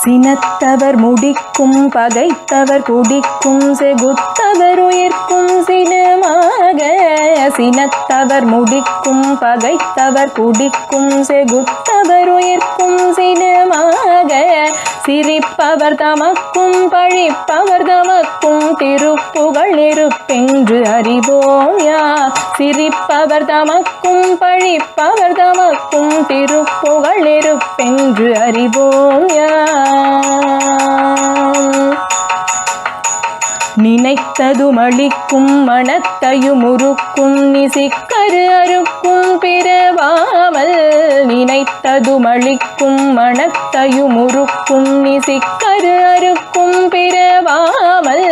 சினத்தவர் முடிக்கும் பகைத்தவர் குடிக்கும் செகுத்தவர் உயிர்க்கும் சினமாக. சினத்தவர் முடிக்கும் பகைத்தவர் குடிக்கும் செகுத்தவர் உயிர்க்கும் சினமாக. சிரிப்பவர் தமக்கும் பழிப்பவர் தமக்கும் திருப்புகழ் நெருப்பென்று அறிவோம் யார். சிரிப்பவர் தமக்கும் பழிப்பவர் தமக்கும் திருப்புகழ் நெருப்பென்று அறிவோம் யார். நினைத்ததும் அளிக்கும் மனத்தையும் உருக்கும் நிசிக்கரு அறுக்கும் பிறவாமல். நினைத்ததும் அளிக்கும் மனத்தையும் உருக்கும் நிசிக்கரு அறுக்கும் பிறவாமல்.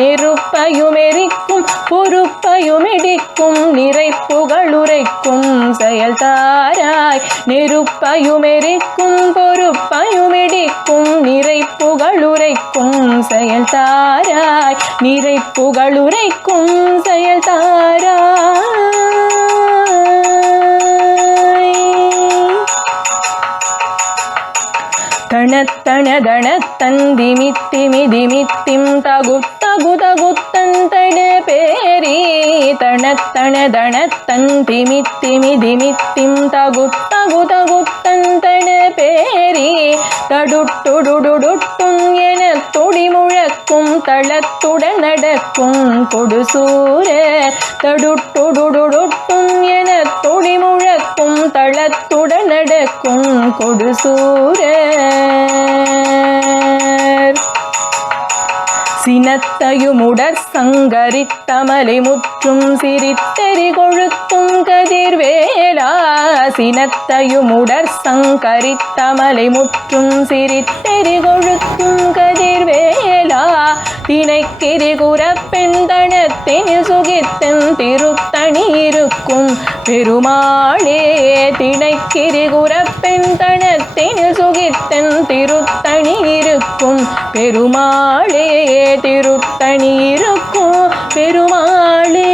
நெருப்பையும் எரிக்கும் பொறுப்பையும் இடிக்கும் நிறைப்புகள் உரைக்கும் செயல் தாராய். நெருப்பையும் எரிக்கும் பொறுப்பையும் இடிக்கும் நிறைப்புகள் உரைக்கும் செயல் தாராய். நிறைப்புகள் உரைக்கும் செயல் தாராய். தனத்தன தனத்தன் திமித்திமி திமித்திம் தகுத்தகு தகுத்தன் தன பேரி. தனத்தன தனத்தன் திமித்திமி திமித்திம் தகுத்தகு தகுத்தன் தன பேரி. தடுட்டுடுடுட்டும் என தொடி முழக்கும் தளத்துடன் நடக்கும் கொடுசூர. தடுட்டுடுடுட்டும் என தொடி முழக்கும் தளத்துடன் நடக்கும் கொடுசூர. சினத்தையுமுடற் சங்கரித்தமலை முற்றும் சிரித்தெறி கொழுத்தும் கதிர்வேலா. சினத்தையுமுடற் சங்கரித்தமலை முற்றும் சிரித்தெறி கொழுத்தும் கதிர்வேலா. தினைக்கிரி குறப்பெண் தனத்தின் சுகித்தன் திருத்தணி இருக்கும் பெருமாளே. தினைக்கிரி குறப்பெண் தனத்தின் சுகித்தன் திருத்தணி இருக்கும் பெருமாளே. திருத்தணி இருக்கும் பெருமாளே.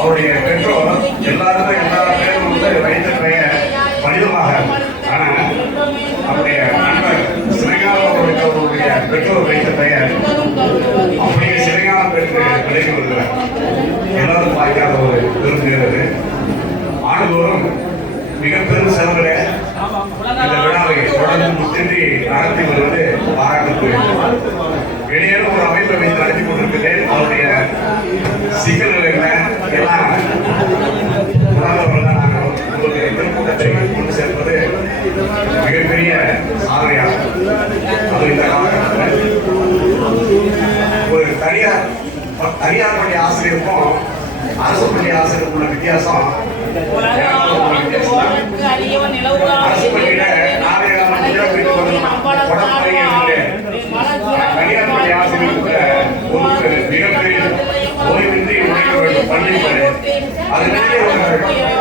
அவருடைய பெற்றோர் எல்லாருமே எல்லா பேரும் வைத்த பெயர் மனிதமாக. ஆனால் அவருடைய நண்பர் சிவஞானம் அவருடைய பெற்றோர் வைத்த பெயர் அப்படியே சிவஞானம் பெற்று விலகி வருகிறார். எல்லாரும் பார்க்காத ஒரு விருந்துகிறது. ஆண்டுதோறும் மிக பெரும் செலவில் இந்த விழாவை தொடர்ந்து முற்றின்றி நடத்தி வருவது பாராட்டுக்குரியது. வெளியேறும் ஒரு அமைப்பை வைத்து நடத்தி கொண்டிருக்கிறேன். அவருடைய சிக்கல்கள் என்ன எல்லாம் உணர்ந்தவர்கள் தான் நாங்கள் உங்களுக்கு திருக்கூட்டத்தை கொண்டு சேர்ப்பது மிகப்பெரிய சாதனையாகும். அது இந்த காலகட்டத்தில் ஒரு தனியார் பள்ளி ஆசிரியருக்கும் அரசு பள்ளி ஆசிரியருக்கும் உள்ள வித்தியாசம்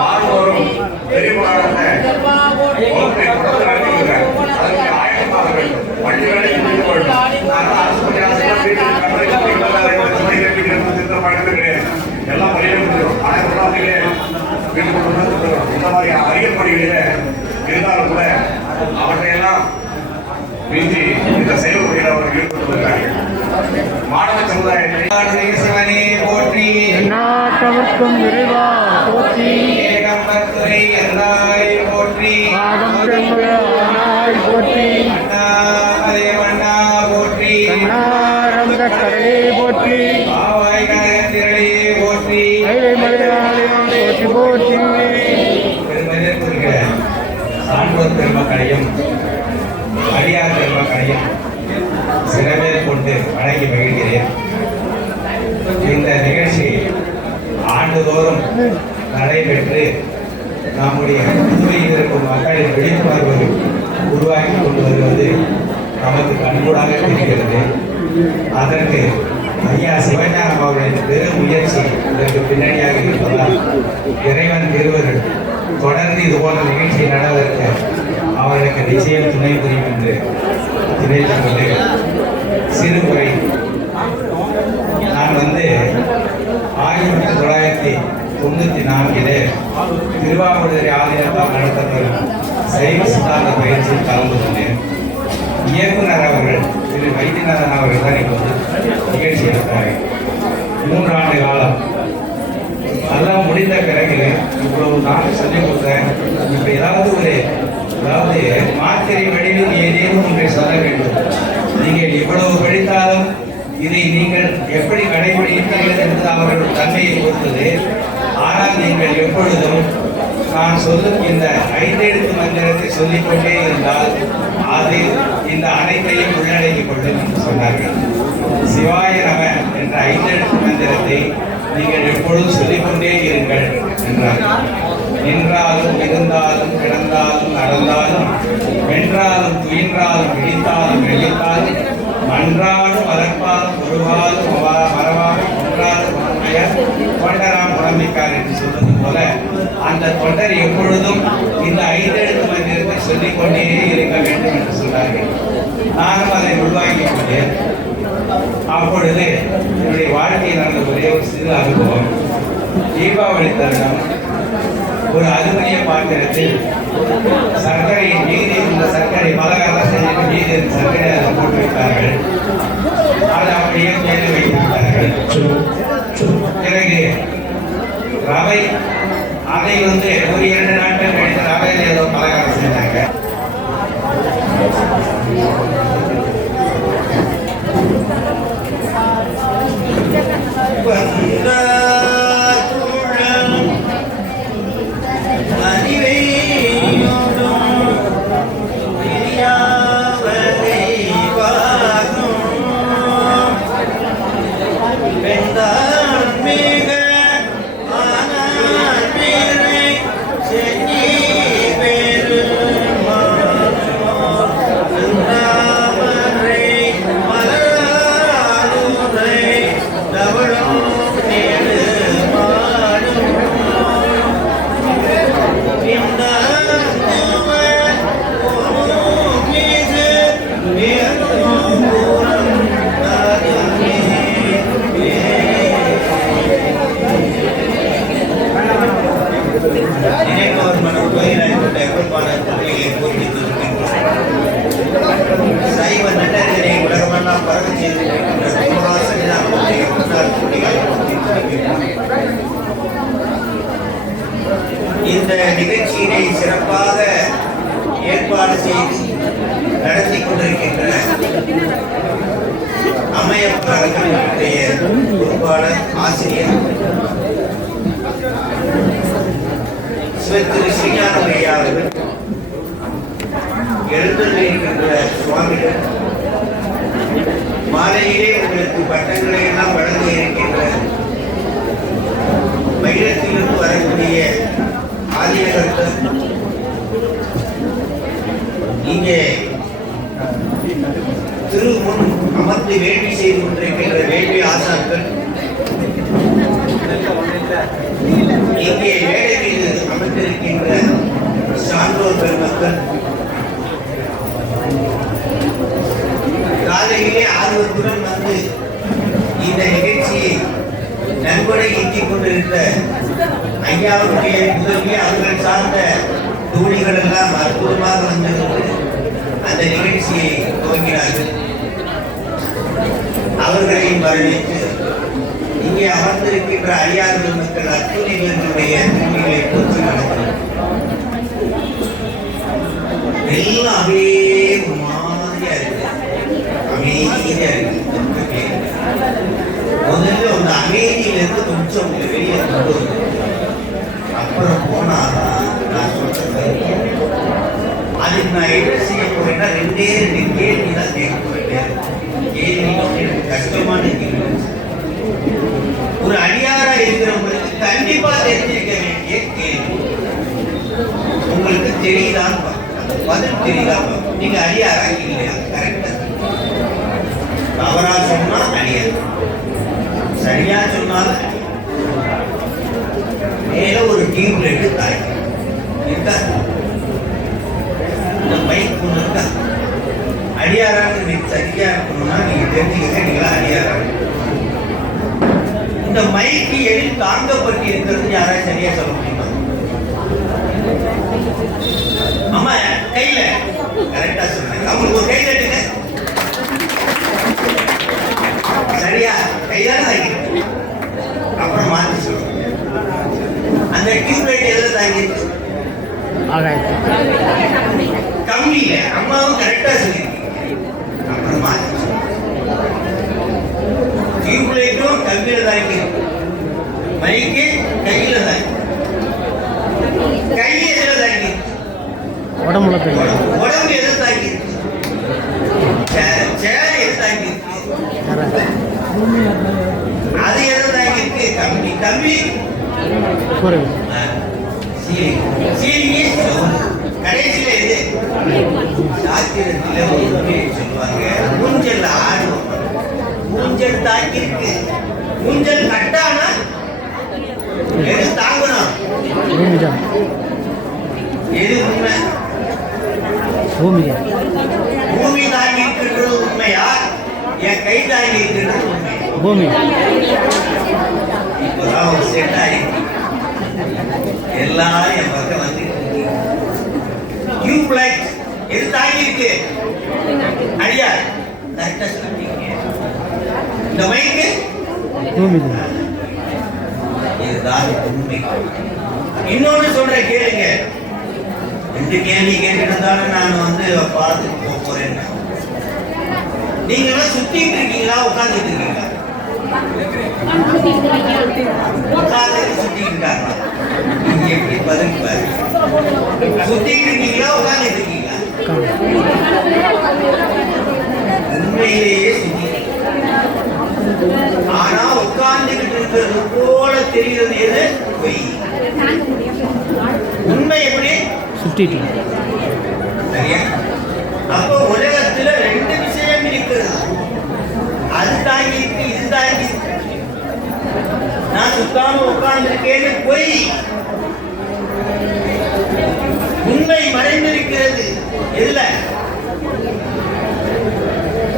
ஆண்டோரும் பெரியவரான வகுப்பை தொடர்ந்து நடத்துகிறார். அதற்கு ஆயத்தமாக வேண்டும். பள்ளிகளை முடிந்து கொள்ளும். நான் அரசு பள்ளி ஆசிரியர் வீட்டில் படுத்து கிடையாது. எல்லாம் பள்ளியில முடிஞ்சிடும். ஆனால் உள்ளாசிலே வீட்டுக்கு கொண்டு இந்த மாதிரி அரிய பணிகளில இருந்தாலும் கூட அவற்றையெல்லாம் மீறி இந்த செயல்முறையில் அவர்கள் ஈடுபட்டு வருகிறார்கள். மாணவ சமுதாயத்தை சிவனே போற்றி, எந்நாட்டவர்க்கும் இறைவா போற்றி, ஏகம்பத்துரை எந்தாய் போற்றி, ஆனாய் போற்றி, அண்ணாமலை மன்னா போற்றி, கண்ணாரந்த கடலே போற்றி, ஆவாய் கனகத்திரளே போற்றி, மலையாளம் போற்றி போற்றி. பெருமதிப்பிற்குரிய சான்றோர் பெருமக்களையும் அடியார் பெருமக்களையும் சிறமேல் கொண்டு வணங்கி மகிழ்கிறேன். இந்த நிகழ்ச்சி ஆண்டுதோறும் நடைபெற்று நம்முடைய புதுவையில் இருக்கும் மக்களின் விழிப்புணர்வு உருவாக்கி கொண்டு வருவது நமக்கு கண்கூடாக தெரிகிறது. அதற்கு ஐயா சிவஞானம் அவர்களின் பெரும் முயற்சி இதற்கு பின்னணியாக இருப்பதால் இறைவன் திருவருள் தொடர்ந்து இது போன்ற நிகழ்ச்சி நடவதற்கு அவர்களுக்கு நிச்சயம் துணை புரியும் என்று நினைத்துக் கொண்டு சிறுமுறை நான் 1994 திருவாவூர் ஆலயத்தால் நடத்தப்படும் சைவ சித்தாந்த பயிற்சியில் கலந்து கொண்டேன். இயக்குனர் அவர்கள் திரு வைத்தியநாதன் அவர்கள் தான் இப்போது நிகழ்ச்சி எடுத்தார்கள். 3 ஆண்டு காலம் அதெல்லாம் முடிந்த பிறகு இவ்வளவு நான் சொல்லிக் கொடுத்தேன். இப்போ அதாவது மாத்திரை வடிவில் ஏதேனும் ஒன்றை சொல்ல வேண்டும். நீங்கள் இவ்வளவு படித்தாலும் இதை நீங்கள் எப்படி கடைபிடிக்கிறீர்கள் என்பது அவர்கள் தன்மையை பொறுத்தது. ஆனால் நீங்கள் எப்பொழுதும் நான் சொல்லும் இந்த 5 எழுத்து மந்திரத்தை சொல்லிக்கொண்டே இருந்தால் அது இந்த அனைத்தையும் உள்ளடக்கிக் கொள்ளும் என்று சொன்னார்கள். சிவாய நம என்ற 5 எழுத்து மந்திரத்தை நீங்கள் எப்பொழுதும் சொல்லிக்கொண்டே இருங்கள் என்றார்கள். நின்றாலும் இருந்தாலும் கிடந்தாலும் நடந்தாலும் வென்றாலும் துயின்றாலும் பிடித்தாலும் வெளித்தாலும் மன்றாடும் வளர்ப்பாலும் ஒருவாலும் மரவாலும் ஒன்றாலும் உண்மையால் தொண்டராம் உடம்பிக்கார் என்று சொல்வது போல அந்த தொண்டர் எப்பொழுதும் இந்த 5 எழுத்து மந்திரத்தை சொல்லிக்கொண்டே இருக்க வேண்டும் என்று சொன்னார்கள். நானும் அதை உள்வாங்கிக் கொண்டேன். அப்பொழுது என்னுடைய வாழ்க்கையில் நடந்த ஒரே ஒரு சிறு அனுபவம். தீபாவளி தருணம் ஒரு அலுமினிய பாத்திரத்தில் சர்க்கரையின் மீதி இருந்த சர்க்கரை பலகாரம் செய்ய மீதி இருந்த சர்க்கரை அதை போட்டு வைத்தார்கள். அதை அப்படியே மேலே வைத்திருந்தார்கள். பிறகு ரவை அதை ஒரு 2 நாட்கள் கழித்து ரவையில் ஏதோ பலகாரம் செஞ்சாங்க. இந்த நிகழ்ச்சியினை சிறப்பாக ஏற்பாடு செய்து நடத்தி கொண்டிருக்கின்ற அம்மையப்ப அறக்கட்டளையுடைய பொறுப்பாளர் ஆசிரியர் திரு ஸ்ரீஞானம் ஐயா அவர்கள், எழுந்திருக்கின்ற சுவாமிகள், மாலையிலே உங்களுக்கு பட்டங்களை எல்லாம் வழங்க இருக்கின்ற மயிலத்திலிருந்து வரக்கூடிய ஆதிநகர், இங்கே திருமுன் அமர்ந்து வேள்வி செய்து கொண்டிருக்கின்ற வேள்வி ஆசான்கள், இங்கே வேலைக்கு அமர்ந்திருக்கின்ற சான்றோர் பெருமக்கள், காலையிலே ஆர்வத்துடன் வந்து இந்த நிகழ்ச்சியை நன்கொடை ஈட்டிக் கொண்டிருந்த ஐயாவுடைய உதவி, அவர்கள் சார்ந்த தோழிகள் எல்லாம் அற்புதமாக வந்திருந்து அந்த நிகழ்ச்சியை துவங்கினார்கள். அவர்களையும் வரவேற்று இங்கே அமர்ந்திருக்கின்ற அடியார் மக்கள் அத்துணைகளுடைய திருமைகளை போற்றி நடக்கிறது. எல்லாம் அப்படியே மாதிரியா இருக்கு, அமைதியா இருக்கு. முதல்ல அந்த அமைதியிலிருந்து கொஞ்சம் வெளியே கொண்டு வந்து அப்புறம் போனாதான் நான் சொல்றேன். அதுக்கு நான் என்ன செய்ய போறேன்னா ரெண்டு கேள்வி தான் கேட்க போறேன். கேள்வி எனக்கு கஷ்டமான கேள்வி. ஒரு அடியாரா இருக்கிறவங்களுக்கு கண்டிப்பா தெரிஞ்சிருக்க வேண்டிய கேள்வி. உங்களுக்கு தெரியுதான் பதில் தெரியுதான்? நீங்க அடியாரா இல்லையா? கரெக்டா தவறா சொன்னா அடியார், சரியா சொன்னாலும் மேல ஒரு டியூப் லைட் தாய் இருக்கா, இந்த மைக் ஒண்ணு இருக்கா. அடியாரான்னு நீங்க சரியா இருக்கணும்னா நீங்க தெரிஞ்சுக்க, நீங்களா அடியாரா. இந்த மைக்கு எதில் தாங்கப்பட்டு இருக்கிறது யாராவது சரியா சொல்ல முடியுமா? ஆமா, கையில கரெக்டா சொல்றாங்க. அவங்களுக்கு ஒரு கை தட்டுங்க. சரியா கைதான தாங்கி, அப்புறம் மாற்றி சொல்லுங்க. அந்த டியூப்லைட் எதில் தாங்கி இருக்கு? கம்பியில. அம்மாவும் கரெக்டா சொல்லிருக்கீங்க. அப்புறம் மாற்றி டியூப்லைட்டும் கம்பியில தாங்கி இருக்கு, மைக்கு கையில தாங்கி. கை எதில தாங்கி இருக்கு? உடம்பு எதில் தாங்கி இருக்கு? சேர் எதில் தாங்கி இருக்கு? அது எதில் தாங்கி இருக்கு? கம்பி. கம்பி கடைசியில இது சாத்திரத்தில் சொல்லுவாங்க, ஊஞ்சல் ஆடும். ஊஞ்சல் தாக்கி இருக்கு. ஊஞ்சல் கட்டானா எது தாங்கணும்? எது உண்மை? பூமி தாங்கி இருக்கிறது உண்மையா? என் கை தாங்கி இருக்கிறது உண்மை? பூமி. இப்பதான் ஒரு செட் ஆயிருக்கு. எல்லாரும் என் பக்கம் வந்து டியூப் லைட் எது தாங்கி இருக்கு? அடியா கரெக்டா சொல்லிட்டீங்க. இந்த மைக்கு இதுதான் உண்மை. இன்னொன்னு சொல்றேன் கேளுங்க. ரெண்டு கேள்வி கேட்டுருந்தாலும் நான் வந்து பார்த்துட்டு போறேன். நீங்க எல்லாம் சுத்திட்டு இருக்கீங்களா, உட்கார்ந்துட்டு இருக்கீங்களா? உட்கார்ந்து சுத்திட்டு இருக்காங்க. நீங்க எப்படி பதில் பாருங்க. சுத்திட்டு இருக்கீங்களா, உட்கார்ந்துட்டு இருக்கீங்களா? உண்மையிலேயே சுத்தி. ஆனா உட்கார்ந்துகிட்டு இருக்கிறது போல தெரிகிறது எது? பொய். உண்மை எப்படி? சுத்திட்டு. சரியா? அப்போ உலகத்துல ரெண்டு விஷயம் இருக்கிறது. அது தாங்கி இருக்கு, இது தாங்கி இருக்கு. நான் சுத்தாம உட்கார்ந்திருக்கேன்னு பொய். உண்மை மறைந்திருக்கிறது எதுல?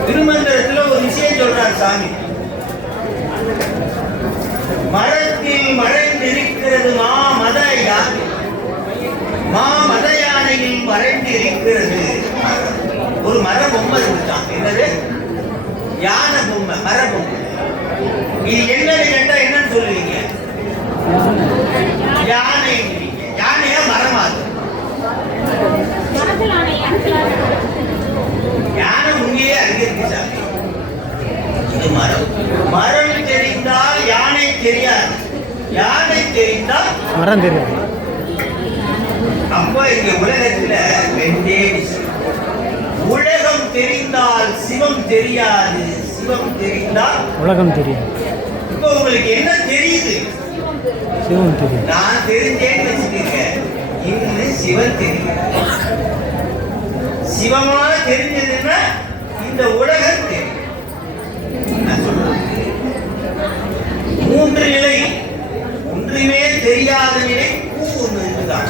திருமந்திரத்துல ஒரு விஷயம் சொல்றார் சாமி. மரத்தில் மறைந்திருக்கிறது மாமத யானை, மாமத யானையில் மறைந்து இருக்கிறது. ஒரு மர பொம்மை இருக்கான். என்னது? யானை பொம்மை, மர பொம்மை. இது என்னன்னு கேட்டா என்னன்னு சொல்லுவீங்க? யானை. யானையா மரமாது? யானை உண்மையே அங்கிருக்கு சாமி. இது மரம். மரம் தெரிந்தால் யானை தெரியாது, யானை தெரிந்தால் மரம் தெரியாது. அப்போ இங்க உலகத்துல ரெண்டே விஷயம். உலகம் தெரிந்தால் சிவம் தெரியாது, சிவம் தெரிந்தால் உலகம் தெரியாது. இப்போ உங்களுக்கு என்ன தெரியுது? சிவம் தெரியும். நான் தெரிஞ்சேன்னு வச்சுக்கீங்க, இன்னும் சிவன் தெரியும். சிவமா தெரிஞ்சதுன்னா இந்த உலகம் தெரியும். மூன்று நிலை. ஒன்றுமே தெரியாத நிலை ஒன்று இருக்குதான்.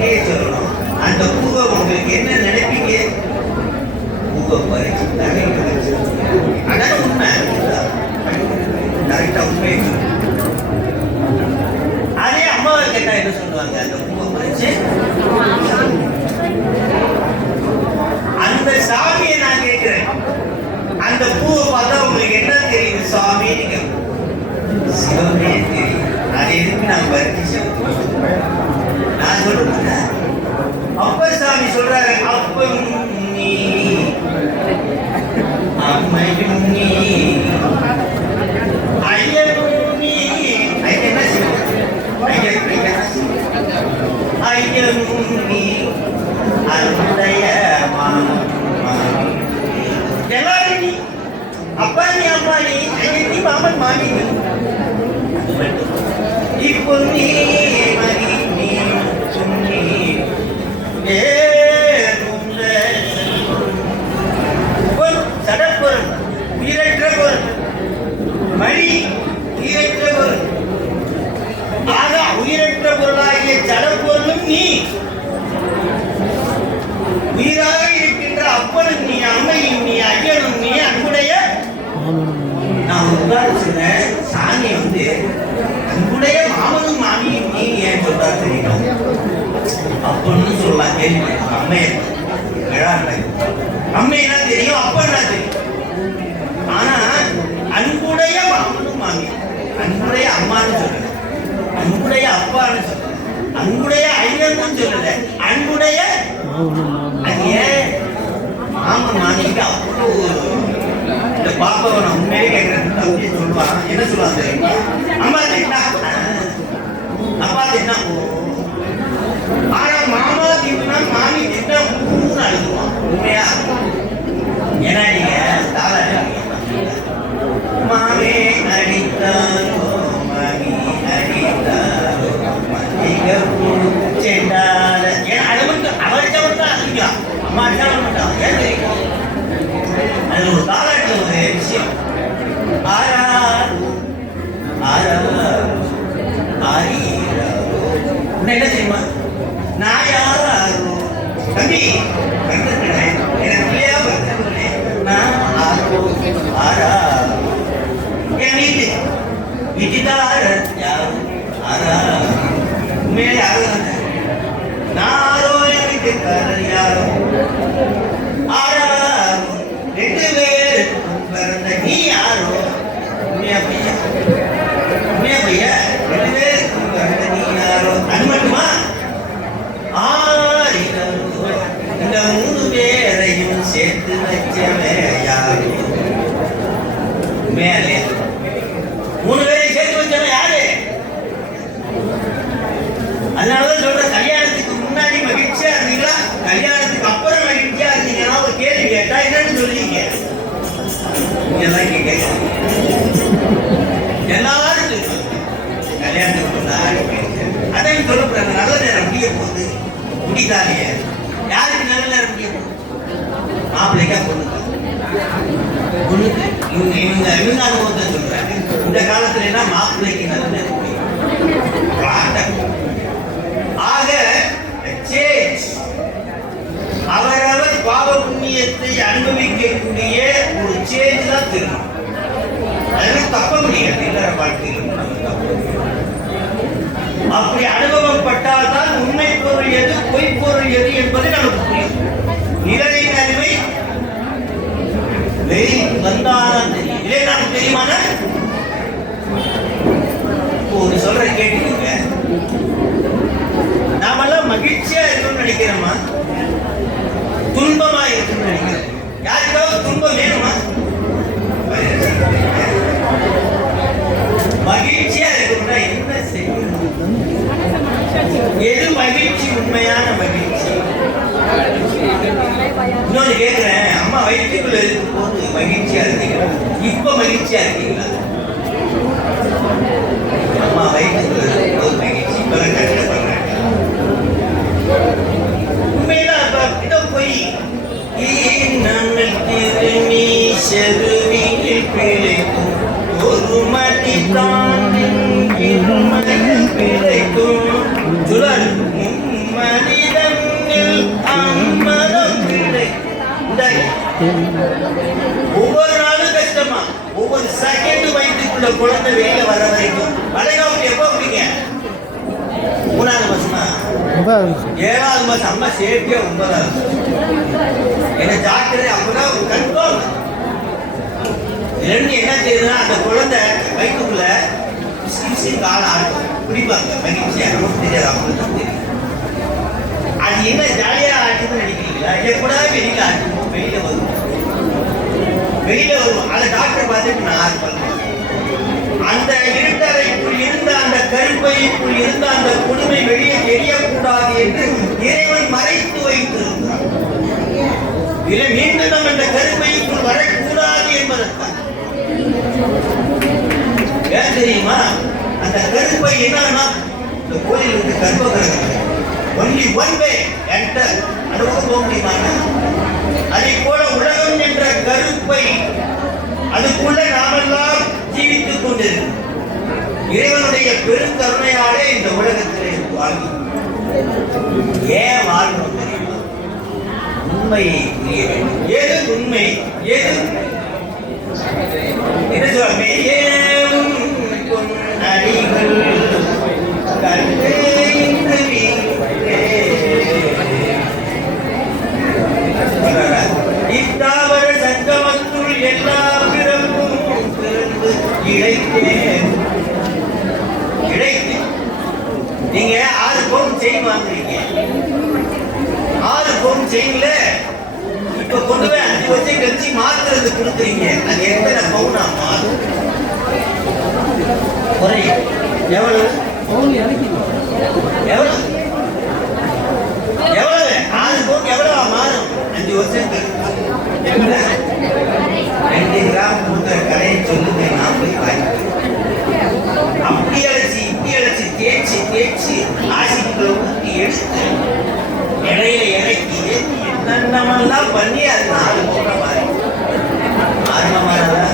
உண்மையை சொல்லணும். அந்த பூவை உங்களுக்கு என்ன நினைப்பீங்க? பூவை பறிச்சு தலையில வச்சு அதான் உண்மை. கரெக்டா உண்மையை அதே அம்மாவை கேட்டா என்ன சொல்லுவாங்க? அந்த பூவை பறிச்சு அந்த சாமியை நான் கேட்கிறேன். அந்த பூவை பார்த்தா உங்களுக்கு என்ன தெரியுது சாமி? நீங்க சிவமே தெரியும். அது எதுக்கு நான் பறிச்சு நான் சொல்றேன். அப்பர் சாமி சொல்றாரு, அப்பம் நீ அம்மையும் நீ ஐயனும் நீ. ஐயன் என்ன செய்வோம்? ஐயனும் நீ அருடைய எல்லாரும் நீ அப்பா நீ அம்மா நீ ஐயன் நீ மாமன் மாமி நீ. இப்போ நீ மணி நீ சுண்ணி சடப்பொருள் உயிரற்ற பொருள், மணி உயிரற்ற பொருள். ஆக உயிரற்ற பொருளாகிய சடப்பொருளும் நீ, உயிராக இருக்கின்ற அப்பனும் நீ, அம்மையும் நீ, ஐயனும் நீ, அன்புடைய. நான் உதாரணம் சொன்னேன். சாமி அன்புடைய மாமனும் மாமியும் நீ ஏன் சொல்றா தெரியுமா? அப்பன்னு சொல்லலாம். கேள்வி அம்மைய அம்மையா தெரியும், அப்பன்னா தெரியும். ஆனா அன்புடைய மாமனும் மாமியும், அன்புடைய அம்மான்னு சொல்லல, அன்புடைய அப்பான்னு சொல்லல, அன்புடைய ஐயனும் சொல்லல, அன்புடைய மாமன் மாமிக்கு அவ்வளோ இந்த பாப்பாவை நான் உண்மையே கேட்கறேன் அப்படின்னு சொல்லுவான். என்ன சொல்லுவான் தெரியுமா? அம்மா திட்டா அப்பா திட்டா ஆனா மாமா திட்டா மாமி திட்டா பூன்னு அழுதுவான். உண்மையா? ஏன்னா நீங்க தாள மாமே அடித்தாரோ மாமி அடித்தாரோ மல்லிகை பூ செண்டால. ஏன்னா அதை மட்டும் அவர்கிட்ட மட்டும் அழுதிக்கலாம், அம்மா அடிச்சால மாட்டான். ஏன் தெரியும்? அது ஒரு தாளாட்டு ஒரு விஷயம். ஆராரோ ஆராரோ ஆரீரோ. என்ன தெரியுமா? நான் யாரோ தம்பி வருத்தப்படுறேன், எனக்கு பிள்ளையா வருத்தப்படுறேன். நான் ஆரோ ஆராரோ. என் வீட்டுதார யாரும் ஆராரோ. உண்மையிலே யாரும் நான் ஆரோ, என் வீட்டுக்காரர் யாரோ ஆராரோ. ரெண்டு பேர் பிறந்த நீ யாரோ? உண்மையா பையா? உண்மையா பையா? ரெண்டு பேர் பிறந்த நீ யாரோ? அது மட்டுமா? இந்த மூணு பேரையும் சேர்த்து வச்சவே யாரு? மேலே மூணு பேரையும் சேர்த்து வச்சவன் யாரு? அதனாலதான் சொல்ற, கல்யாணத்துக்கு முன்னாடி மகிழ்ச்சியா இருந்தீங்களா, கல்யாணத்துக்கு அப்புறம் மகிழ்ச்சியா இருந்தீங்கன்னா ஒரு கேள்வி கேட்டா என்னன்னு சொல்லுவீங்க? எல்லாரும் கல்யாணத்துக்கு முன்னாடி அதான் சொல்லப்படுறாங்க. நல்ல நேரம் முடிய போகுது, முடிதாலே யாருக்கு நல்ல நேரம் முடிய போகுது? மாப்பிள்ளைக்கா பொண்ணுக்கா? பொண்ணுக்கு. இவங்க அனுபவத்தை சொல்றாங்க. இந்த காலத்துல என்ன மாப்பிள்ளைக்கு நல்ல நேரம் முடியும். ஆக அவரவர் பாவ புண்ணியத்தை அனுபவிக்கக்கூடிய ஒரு சேஞ்ச் தான் திருமணம். அதெல்லாம் தப்ப முடியாது. இல்லற வாழ்க்கையில் அப்படி அனுபவம் பட்டால் தான் உண்மை பொருள் எது பொய் பொருள் எது என்பது நமக்கு புரியும். நிழலின் அருமை வெயில் வந்தாதான் தெரியும். இதே நமக்கு தெரியுமான ஒரு சொல்ற கேட்டுக்கோங்க. நாமெல்லாம் மகிழ்ச்சியா இருக்கணும்னு நினைக்கிறோமா, துன்பமா இருக்கணும்னு நினைக்கிறோம்? யாருக்காவது துன்பம் வேணுமா? மகிழ்ச்சியா இருக்கணும்னா என்ன செய்யணும்? எது மகிழ்ச்சி? உண்மையான மகிழ்ச்சி. இன்னொன்னு கேட்கிறேன், அம்மா வயிற்றுக்குள்ள இருக்கும் போது மகிழ்ச்சியா இருக்கீங்களா? இப்ப மகிழ்ச்சியா இருக்கீங்களா? அம்மா வயிற்றுக்குள்ள இருக்கும் போது மகிழ்ச்சி, இப்பதான் கஷ்டப்படுறேன். உண்மையில இதை போய் திருமி செருவியில் பிழைக்கும் ஒரு மணி தான் பிழைக்கும் சுழல் மும்மணி ஒவ்வொரு நாளும் கஷ்டமா, ஒவ்வொரு செகண்ட் வயிற்றுக்குள்ள குழந்தை வெளியில வர வரைக்கும். வளைகாப்பு எப்போ வைப்பீங்க? 3வது மாசமா? 7வது மாசம். அம்மா சேஃப்டியா 9வது. என்ன ஜாக்கிரதை, அப்பதான் கன்ஃபார்ம். ரெண்டு என்ன தெரியுதுன்னா, அந்த குழந்தை வயிற்றுக்குள்ள கால ஆட்டும் பிடிப்பாங்க. மகிழ்ச்சியா நமக்கு தெரியாது, அவங்களுக்கு தெரியும். அது என்ன ஜாலியா ஆட்டுன்னு நினைக்கிறீங்களா? எப்படா வெளியில ஆட்டுமோ, வெளியில வரும். அதை டாக்டர் பார்த்துட்டு நான் பண்ணுவேன். அந்த இருட்டறைக்குள் இருந்த அந்த கருப்பைக்குள் இருந்த அந்த கொடுமை வெளியே தெரியக்கூடாது என்று இறைவன் மறைத்து வைத்திருந்தார். இதை மீண்டும் நம்ம இந்த கருப்பைக்குள் வரக்கூடாது என்பதற்காக. ஏன் தெரியுமா? அந்த கருப்பை என்னன்னா, இந்த கோயிலுக்கு கர்ப்பகிரகம் ஒன்லி ஒன் வே என்டர், அதுவும் போக முடியுமா? அதை போல உலகம் என்ற கருப்பை, அதுக்குள்ள நாமெல்லாம் ஜீவித்துக் கொண்டிருக்கிறோம். இறைவனுடைய பெருங்கருணையாலே இந்த உலகத்திலே வாழ்வு. ஏன் வாழ்றோம் தெரியுமா? உண்மையை புரிய வேண்டும். ஏது உண்மை? ஏது என்ன சொல்றாங்க? ஏவும் பொன்னடிகள் கண்டே இத்தாவர சங்கமத்துள் எல்லா பிறப்பும் பிறந்து இழைத்தேன். நீங்க 6 பவுன் செயின் வாங்குறீங்க. 6 பவுன் செயின்ல இப்ப கொண்டு போய் 5 வருஷம் கழிச்சு மாத்துறது கொடுக்குறீங்க. அது எத்தனை பவுனா மாறும்? குறையும். எவ்வளவு? எவ்வளவு? 6 பவுன் எவ்வளவா மாறும்? 5 வருஷம் கழிச்சு 2 கிராம் கொடுக்குற கடையை சொல்லுங்க, நான் போய் வாங்கிக்கிறேன். அப்படி அழைச்சி இப்படி அழைச்சி தேய்ச்சி ஆசிக்குள்ள ஊற்றி எடுத்து இடையில இறக்கி என்னென்னமெல்லாம் பண்ணி அது 4 பவுன் மாறி ஆரம்பமானதா.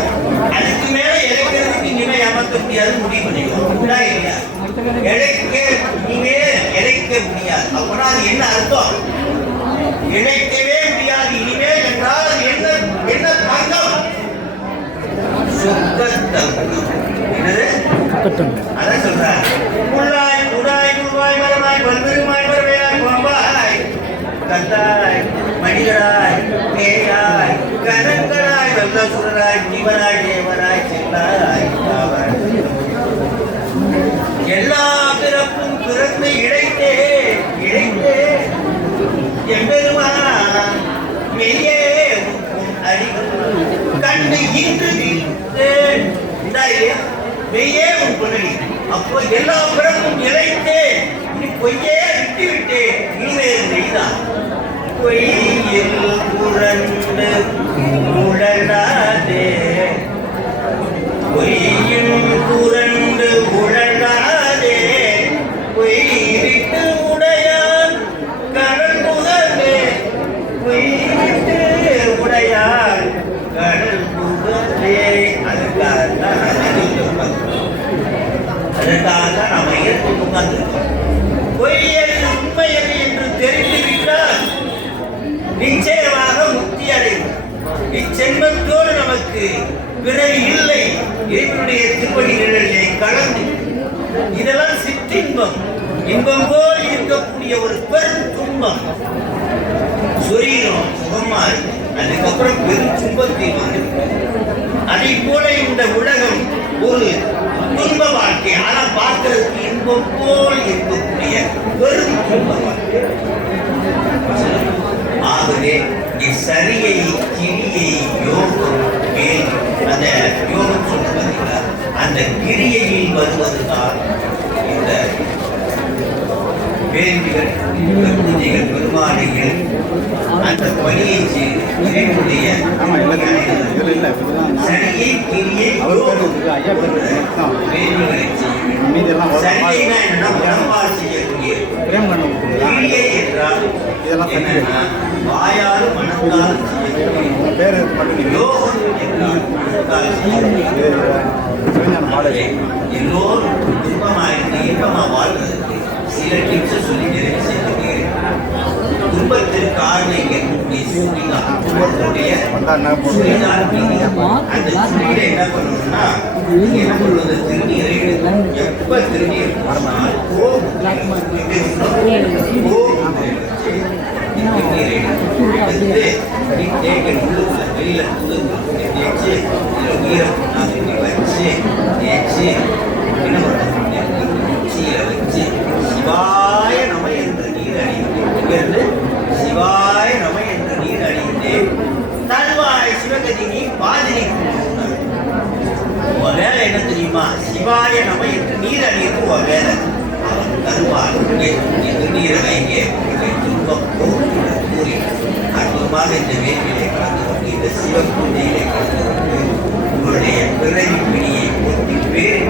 அதுக்கு மேல இழைக்கிறதுக்கு இனிமே ஏமாற்ற முடியாது, முடிவு பண்ணிடுவோம். இல்லையா? இழைக்க முடியாது. அப்பனா அது என்ன அர்த்தம்? இழைக்கவே முடியாது இனிமேல் என்றால் அது என்ன? என்ன தங்கம்? என்னது? அதான் சொல்றாங்க. புல்லாய் புடாய் குருவாய் மரமாய் பல்பெருமாய் பறவையாய் பாம்பாய் கந்தாய் மனிதராய் பேயாய் கணங்களாய் வல்லசுரராய் ஜீவனாய் தேவனாய் செல்லாய் எல்லா பிறப்பும் பிறந்து இழைத்தே எம்பெருமான் மெய்யே அடிகள் கண்டு இன்று மெய்யே உன் பொன்னடி. அப்போ எல்லா பிறப்பும் இழைத்தே, இனி பொய்யே விட்டு இனிமேல் மெய்தான். பொய்யில் புரண்டு உழலாதே, பொய்யில் புரண்டு உழலாதே, பொய் விட்டு உடையான் கடல் புகழே, பொய் விட்டு உடையான் கடல் புகழே. அதற்காக நாம் ஏற்கொண்டு உட்கார்ந்திருக்கோம். பொய்யது உண்மையது என்று தெரிந்துவிட்டால் நிச்சயமாக முக்தி அடையும். இச்சென்மத்தோடு நமக்கு பிறவி இல்லை. இறைவனுடைய திருப்படி நிழலிலே கலந்து இதெல்லாம் சிற்றின்பம். இன்பம் போல் இருக்கக்கூடிய ஒரு பெரும் துன்பம். சொரீரம் சுகமா இருக்கு, அதுக்கப்புறம் பெரும் துன்பத்தில் வந்திருக்கும். அதை போல இந்த உலகம் ஒரு துன்ப வாழ்க்கை. ஆனா பார்க்கிறதுக்கு இன்பம் போல் இருக்கக்கூடிய பெரும் துன்ப வாழ்க்கை. ஆகவே இச்சரியை கிரியை யோகம் அந்த யோகம் சொல்லுவீங்களா, அந்த கிரியையில் வருவதுதான் இந்த வேள்விகள் பூஜைகள் பெருமாளைகள் அந்த பணியை செய்து இறைவனுடைய சரியை கிரியை வேள்விகளை செய்யும். சரியா என்னன்னா பிரம்மால் செய்யக்கூடிய கிரியை என்றால் என்னன்னா வாயாலும் மனத்தாலும் செய்யக்கூடிய யோகம் என்றால் மனத்தால் எல்லோரும் துன்பமாக இருந்து இன்பமாக வாழ்வதற்கு சில டிப்ஸ் சொல்லி நிறைவு செய்ய துன்பத்திற்கு காரணம் இங்கே இருக்கக்கூடிய சுழிதான். துன்பத்துடைய சுழிதான் நீங்க. அந்த சுழியில என்ன பண்ணணும்னா நீங்க என்ன பண்ணுவது, திருநீரை எடுக்கணும். எப்ப திருநீர் போனால் வெளியில தேய்ச்சி நீரை வச்சு தேய்ச்சி என்ன பண்ணுறது, வச்சு சிவாய நம என்று நீர் அணிந்து சிவாய நம என்று நீர் அணிந்து தருவாய் சிவகதி நீ பாதிரி. உன் வேலை என்ன தெரியுமா? சிவாய நம என்று நீர் அணிந்து உன் வேலை. அவன் தருவார் நீரை வைங்க துன்பம் கூறி அற்புதமாக இந்த வேள்வியை கலந்து கொண்டு இந்த சிவ பூஜையிலே கலந்து கொண்டு உங்களுடைய பிறவி பிணியை போட்டி பேர்